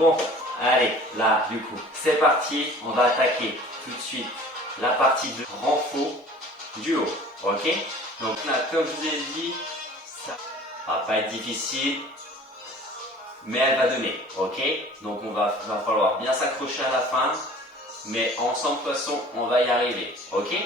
Bon, allez, là, du coup, c'est parti. On va attaquer tout de suite la partie de renfort du haut. Ok? Donc là, comme je vous ai dit, ça va pas être difficile, mais elle va donner. Ok? Donc va falloir bien s'accrocher à la fin, mais ensemble, de toute façon, on va y arriver. Ok?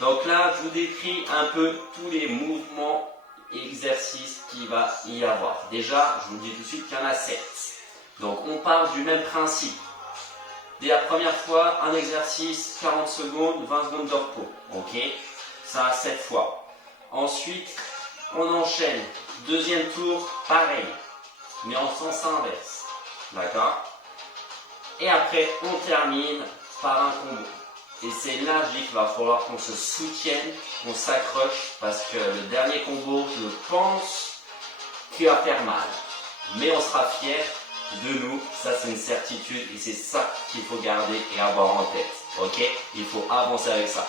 Donc là, je vous décris un peu tous les mouvements et exercices qu'il va y avoir. Déjà, je vous dis tout de suite qu'il y en a 7. Donc on part du même principe. Dès la première fois, un exercice, 40 secondes, 20 secondes de repos. Ok? Ça, 7 fois. Ensuite, on enchaîne. Deuxième tour, pareil, mais en sens inverse. D'accord? Et après, on termine par un combo. Et c'est là, je dis qu'il va falloir qu'on se soutienne, qu'on s'accroche, parce que le dernier combo, je pense qu'il va faire mal. Mais on sera fiers de nous, ça c'est une certitude, et c'est ça qu'il faut garder et avoir en tête. Ok? Il faut avancer avec ça.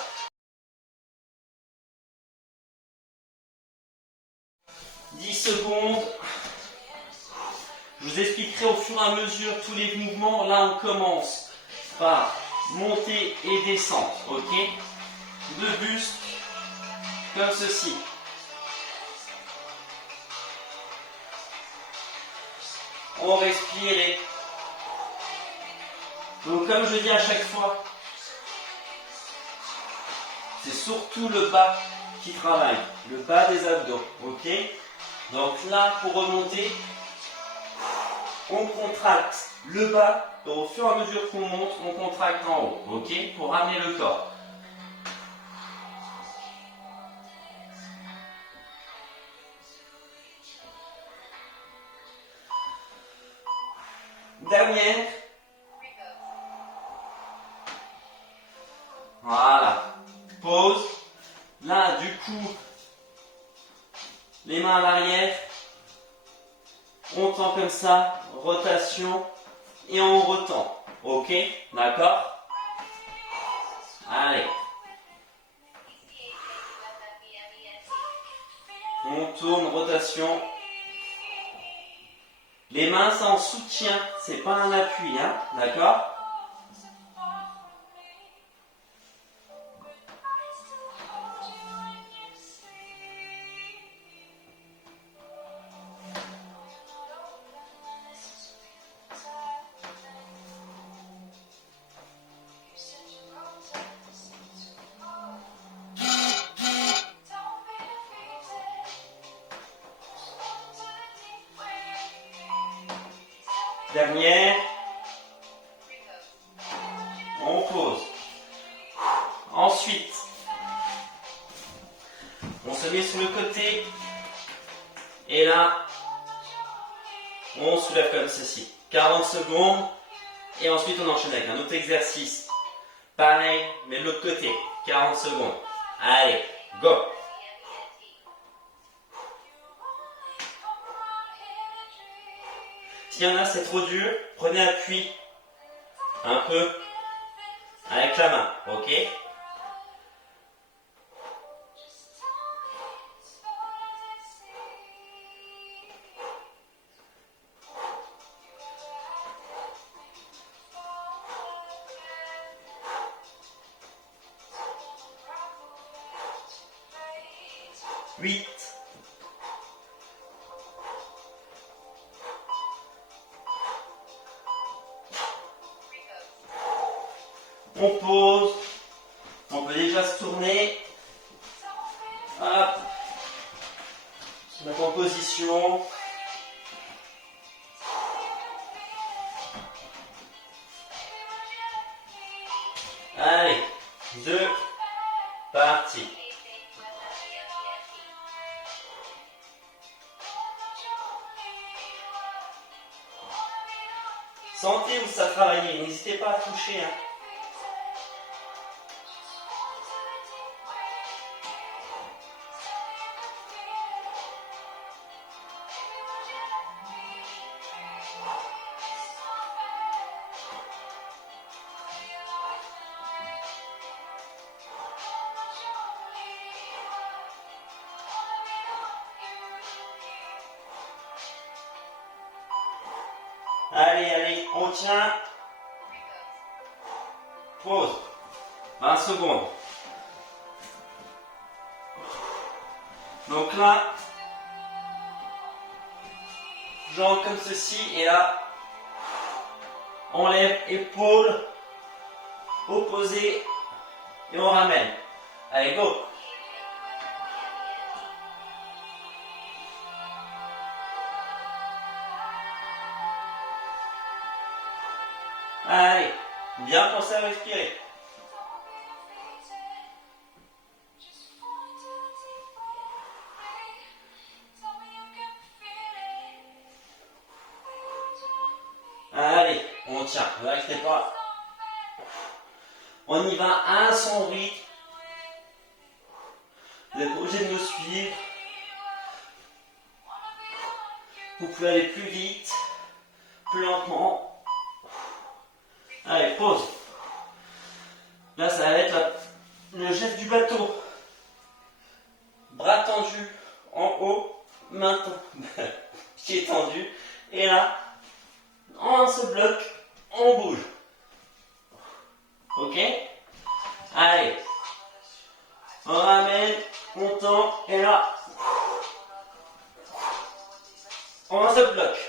10 secondes. Je vous expliquerai au fur et à mesure tous les mouvements. Là, on commence par monter et descendre. Ok? De buste, comme ceci. On respire et... Donc, comme je dis à chaque fois, c'est surtout le bas qui travaille. Le bas des abdos. Ok? Donc là, pour remonter, on contracte le bas, et au fur et à mesure qu'on monte, on contracte en haut, ok? Pour ramener le corps. Dernière. Voilà. Pause. Là, du coup, les mains à l'arrière. On tend comme ça, rotation, et on retend. Ok? D'accord? Allez. On tourne, rotation. Les mains, c'est en soutien, c'est pas un appui, hein? D'accord? Dernière. On pose. Ensuite, on se met sur le côté. Et là, on soulève comme ceci. 40 secondes. Et ensuite, on enchaîne avec un autre exercice. Pareil, mais de l'autre côté. 40 secondes. Allez, go! S'il y en a, c'est trop dur, prenez appui un peu avec la main, ok? Huit. On pose. On peut déjà se tourner. Hop. Se mettre en position. Allez. 2. Parti. Sentez où ça travaille. N'hésitez pas à toucher. Hein. Allez, allez, on tient. Pause. 20 secondes. Donc là, jambes comme ceci, et là, on lève épaule, opposée, et on ramène. Allez, go. Allez, bien penser à respirer. Allez, on tient, ne restez pas. On y va à son rythme. Vous n'êtes pas obligé de me suivre. Vous pouvez aller plus vite, plus lentement. Allez, pause. Là, ça va être le geste du bateau. Bras tendus en haut, main tendue, pied tendu. Et là, on se bloque, on bouge. Ok? Allez. On ramène, on tend, et là, on se bloque.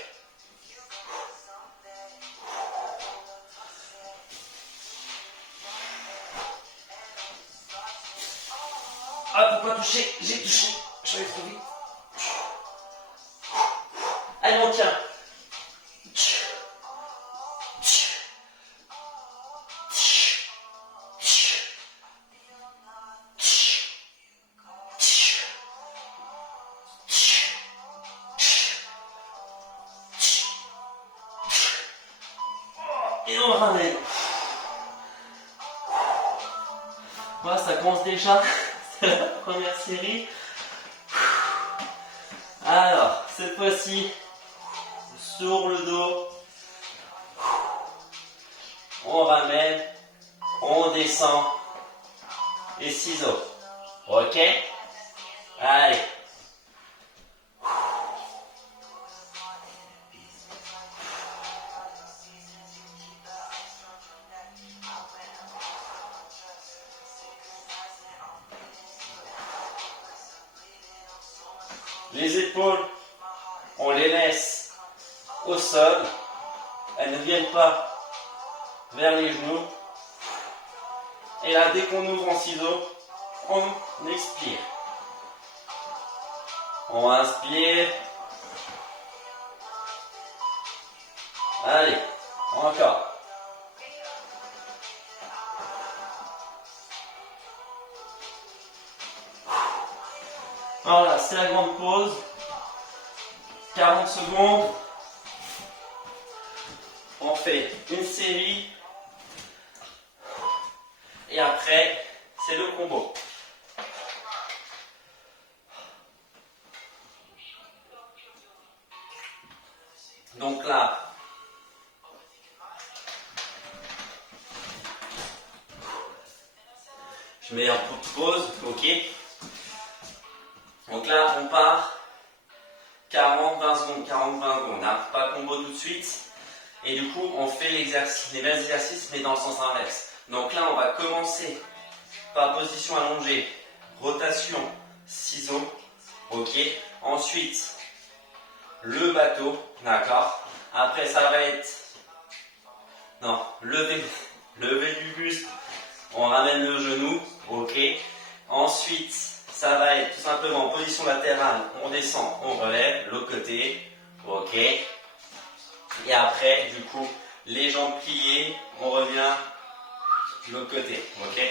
Ah, pourquoi toucher? J'ai touché. Je vais trop vite. Allez, on tient. Et on ramène. Voilà, ça commence déjà. C'est la première série. Alors, cette fois-ci, sur le dos. On ramène. On descend. Et ciseaux. Ok? Allez. Les épaules, on les laisse au sol. Elles ne viennent pas vers les genoux. Et là, dès qu'on ouvre en ciseaux, on expire. On inspire. Allez, encore. Voilà, c'est la grande pause. 40 secondes. On fait une série. Et après, c'est le combo. Donc là, je mets un peu de pause, ok. Donc là, on part 40-20 secondes, 40-20 secondes. On n'a pas combo tout de suite. Et du coup, on fait l'exercice, les mêmes exercices, mais dans le sens inverse. Donc là, on va commencer par position allongée, rotation, ciseaux, ok. Ensuite, le bateau, d'accord. Après, ça va être, non, lever du buste, on ramène le genou, ok. Ensuite, ça va être tout simplement position latérale, on descend, on relève, l'autre côté, ok. Et après, du coup, les jambes pliées, on revient de l'autre côté, ok.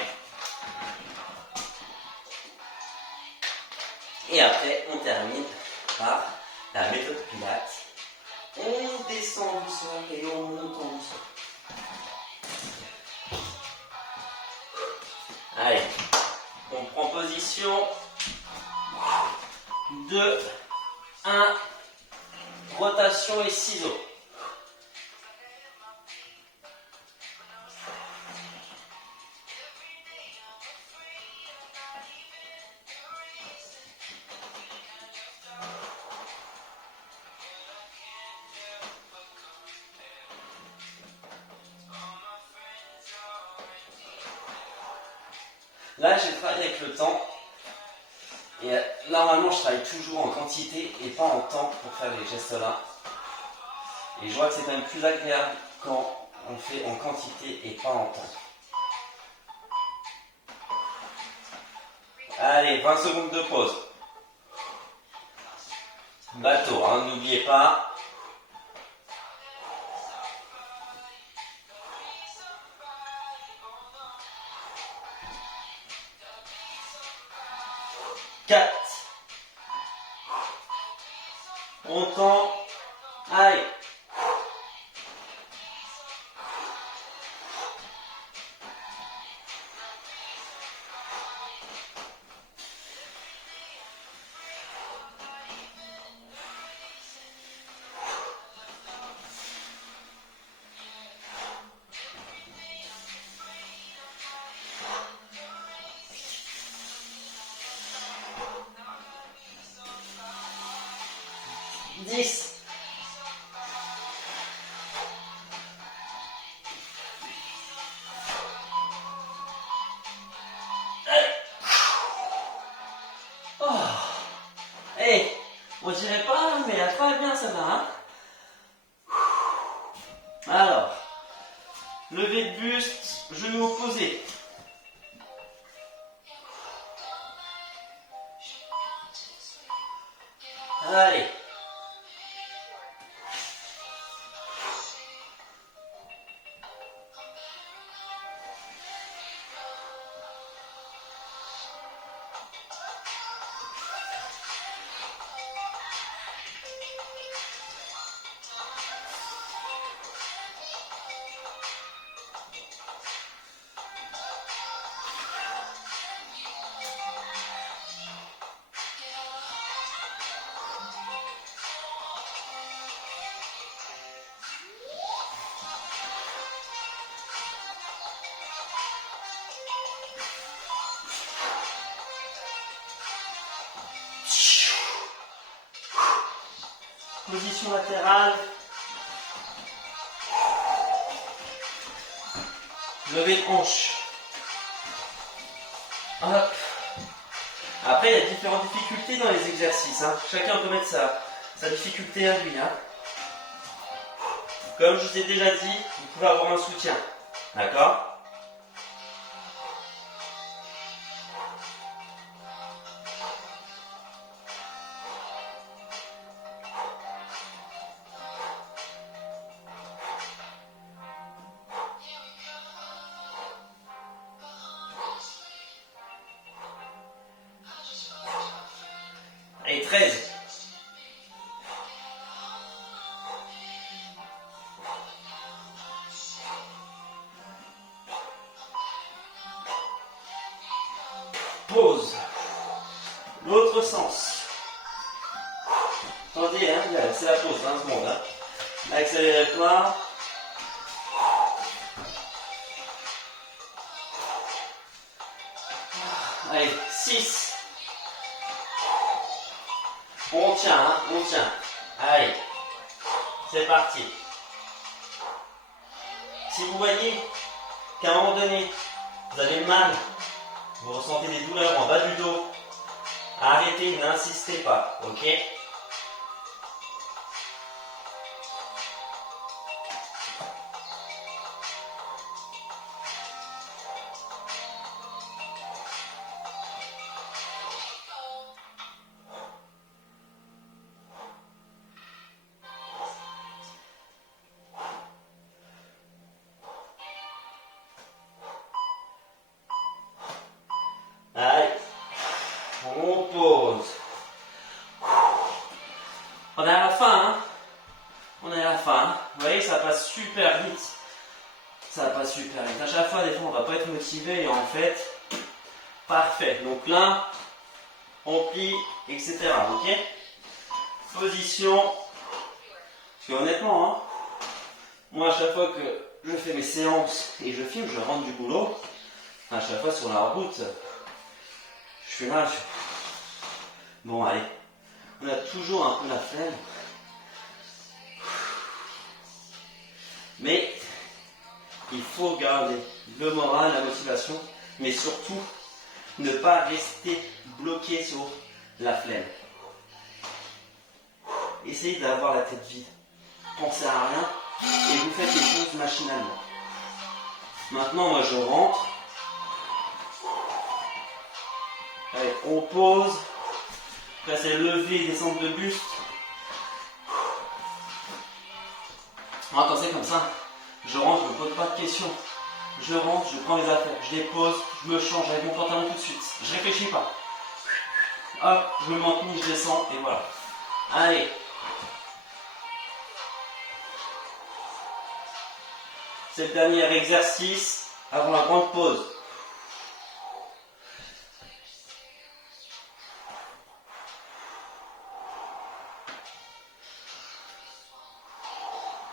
Et après, on termine par la méthode Pilates. On descend doucement et on monte en douceur. Allez, on prend position. 2, 1, rotation et ciseaux. Là, j'ai travaillé avec le temps. Et normalement, je travaille toujours en quantité et pas en temps pour faire les gestes-là. Et je vois que c'est quand même plus agréable quand on fait en quantité et pas en temps. Allez, 20 secondes de pause. Bateau, hein, n'oubliez pas. On tend. Allez. Hey, on dirait pas, mais elle travaille bien ça va. Hein. Alors, levée de buste, genou opposé. Allez. Position latérale. Levée de hanche. Hop. Après, il y a différentes difficultés dans les exercices. Hein. Chacun peut mettre sa difficulté à lui. Hein. Comme je vous ai déjà dit, vous pouvez avoir un soutien. D'accord ? Et 13. Pause. L'autre sens. Attendez, hein, c'est la pause, 20 secondes. Hein. Accélérez pas. Allez, 6. On tient, hein, on tient. Allez, c'est parti. Si vous voyez qu'à un moment donné, vous avez mal, vous ressentez des douleurs en bas du dos, arrêtez, n'insistez pas, ok ? Allez, on pose. On est à la fin, hein. On est à la fin. Hein. Vous voyez, ça passe super vite. Ça passe super vite. À chaque fois, des fois, on va pas être motivé et en fait, parfait. Donc là, on plie, etc. Ok ? Position. Parce que honnêtement, hein, moi, à chaque fois que je fais mes séances et je filme, je rentre du boulot. À chaque fois sur la route, je suis là. Bon, allez. On a toujours un peu la flemme. Mais il faut garder le moral, la motivation, mais surtout Ne pas rester bloqué sur la flemme. Essayez d'avoir la tête vide. Pensez à rien et vous faites les choses machinalement. Maintenant, moi je rentre. Allez, on pose. Après c'est lever, descendre de buste. Moi quand c'est comme ça, je rentre, je ne me pose pas de questions. Je rentre, je prends les affaires, je les pose, je me change avec mon pantalon tout de suite. Je réfléchis pas. Hop, je me maintenis, je descends et voilà. Allez. C'est le dernier exercice avant la grande pause.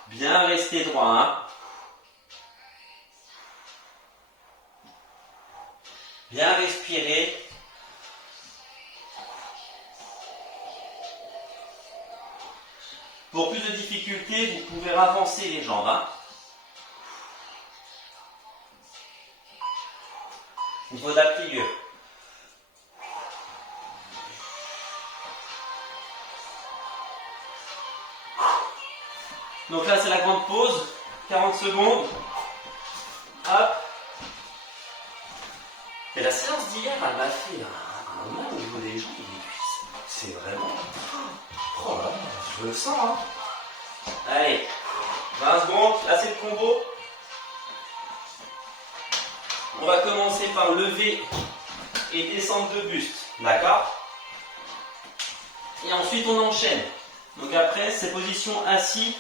Bien rester droit, hein. Bien respirer. Pour plus de difficultés, vous pouvez avancer les jambes, hein. Il faut d'appuyer. Donc là, c'est la grande pause. 40 secondes. Hop. Et la séance d'hier, elle m'a fait un mal au niveau des jambes et des cuisses. C'est vraiment... Oh là, je le sens, hein. Allez. 20 secondes. Là, c'est le combo. On va commencer par lever et descendre de buste. D'accord? Et ensuite, on enchaîne. Donc après, c'est position assis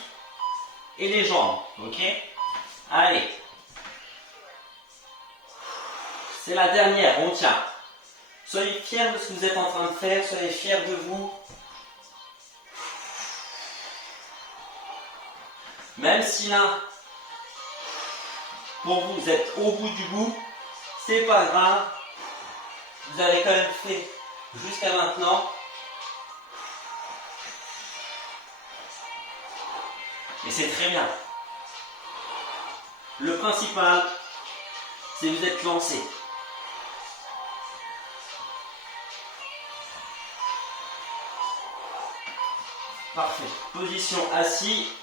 et les jambes. Ok? Allez. C'est la dernière, on tient. Soyez fiers de ce que vous êtes en train de faire, soyez fiers de vous. Même si là, pour vous, vous êtes au bout du bout, c'est pas grave. Vous avez quand même fait jusqu'à maintenant. Et c'est très bien. Le principal, c'est que vous êtes lancé. Parfait. Position assis.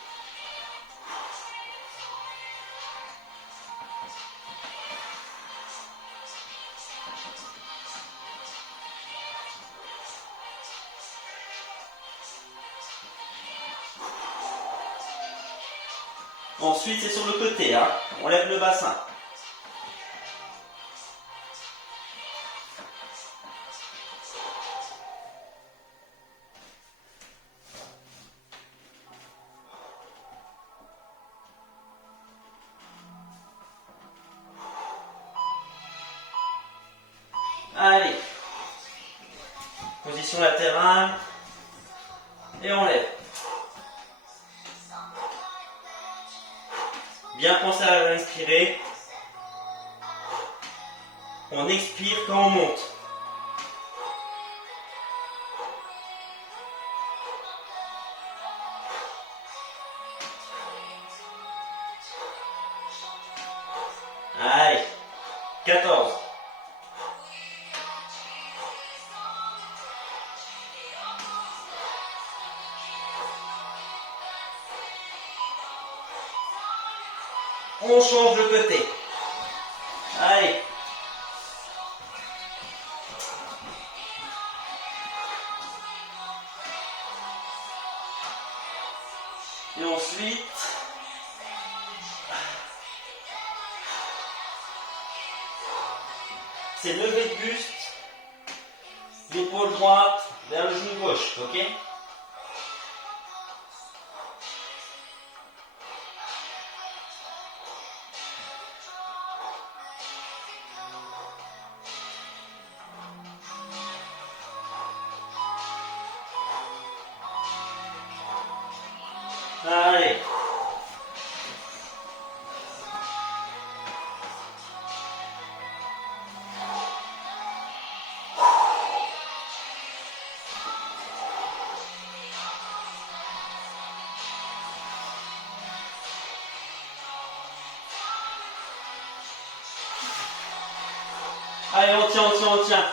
Ensuite, c'est sur le côté, hein. On lève le bassin. Allez. Position latérale. Et on lève. Bien penser à respirer. On expire quand on monte. Allez. 14. On change de côté. Allez. Et ensuite, c'est lever de buste, l'épaule droite vers le genou gauche, ok? Allez. Allez, on tient, on tient, on on tient.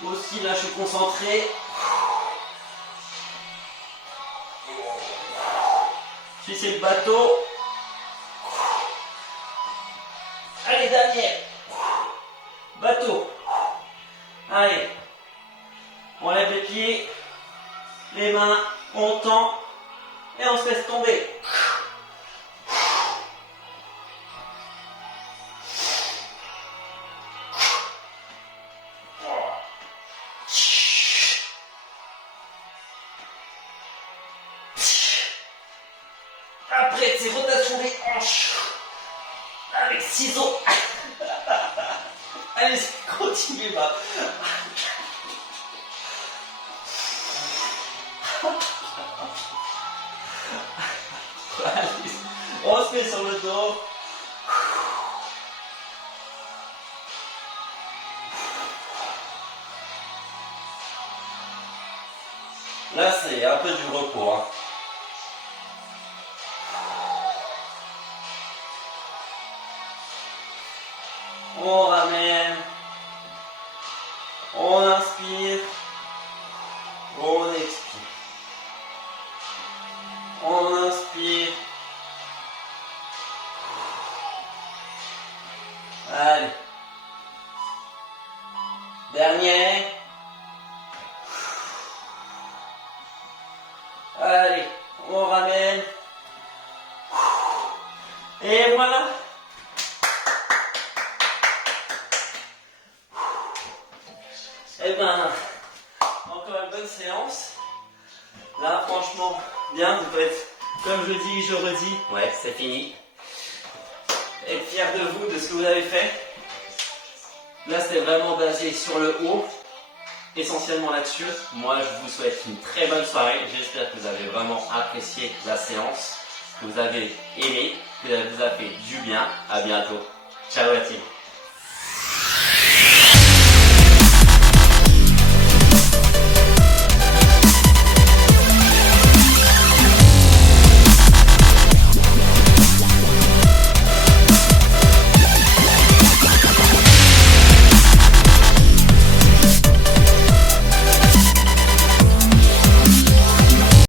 Moi aussi, là, je suis concentré. Suivez le bateau. Allez, dernier. Bateau. Allez. On lève les pieds, les mains, on tend et on se laisse tomber. Après, c'est rotation des hanches avec ciseaux. Allez, continuez là. On se met sur le dos. Là, c'est un peu du repos. Hein. On ramène. On inspire. On expire. On inspire. Allez. Dernier. Allez, on ramène. Et voilà. Eh ben, encore une bonne séance. Là, franchement, bien, vous faites, comme je dis, je redis. Ouais, c'est fini. Être fier de vous, de ce que vous avez fait. Là, c'était vraiment basé sur le haut, essentiellement là-dessus. Moi, je vous souhaite une très bonne soirée. J'espère que vous avez vraiment apprécié la séance, que vous avez aimé, que ça vous a fait du bien. À bientôt. Ciao la team.